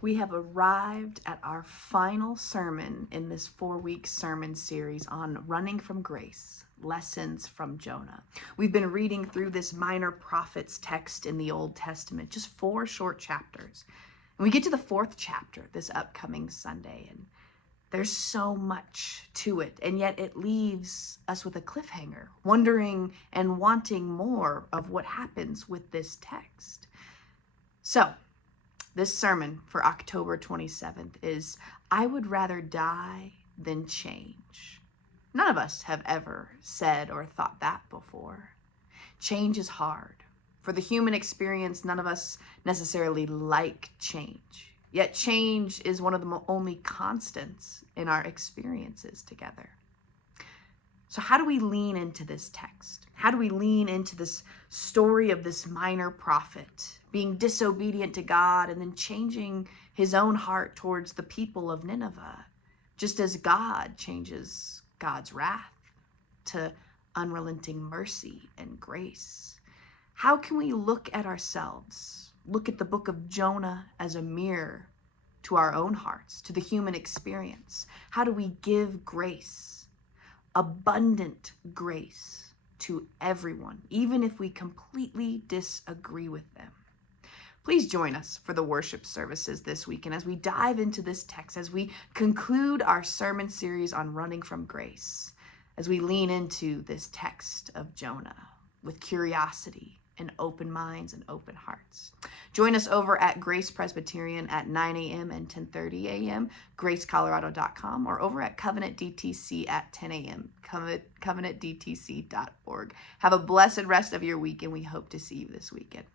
We have arrived at our final sermon in this 4-week sermon series on running from grace, lessons from Jonah. We've been reading through this minor prophets text in the Old Testament, just 4 short chapters. And we get to the 4th chapter this upcoming Sunday, and there's so much to it, and yet it leaves us with a cliffhanger, wondering and wanting more of what happens with this text. So, this sermon for October 27th is, I would rather die than change. None of us have ever said or thought that before. Change is hard. For the human experience, none of us necessarily like change. Yet change is one of the only constants in our experiences together. So how do we lean into this text? How do we lean into this story of this minor prophet being disobedient to God and then changing his own heart towards the people of Nineveh, just as God changes God's wrath to unrelenting mercy and grace? How can we look at ourselves, look at the book of Jonah as a mirror to our own hearts, to the human experience? How do we give grace? Abundant grace to everyone, even if we completely disagree with them. Please join us for the worship services this weekend as we dive into this text, as we conclude our sermon series on running from grace, as we lean into this text of Jonah with curiosity and open minds and open hearts. Join us over at Grace Presbyterian at 9 a.m. and 10:30 a.m., gracecolorado.com, or over at Covenant DTC at 10 a.m., covenantdtc.org. Have a blessed rest of your week, and we hope to see you this weekend.